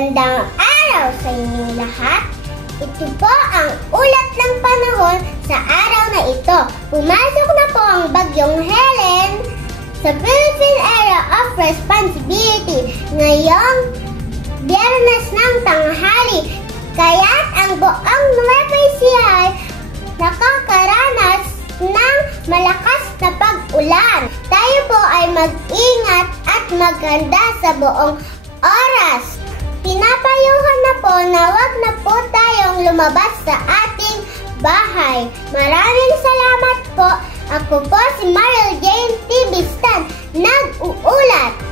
Magandang araw sa inyong lahat. Ito po ang ulat ng panahon sa araw na ito. Pumasok na po ang bagyong Helen sa Philippine Area of Responsibility ngayong Biyernes ng tanghali. Kaya't ang buong Nueva Ecija ay nakakaranas ng malakas na pag-ulan. Tayo po ay mag-ingat at maganda sa buong oras. Pinapayuhan na po na wag na po tayong lumabas sa ating bahay. Maraming salamat po. Ako po si Mariel Jane TV Stan, nag-uulat.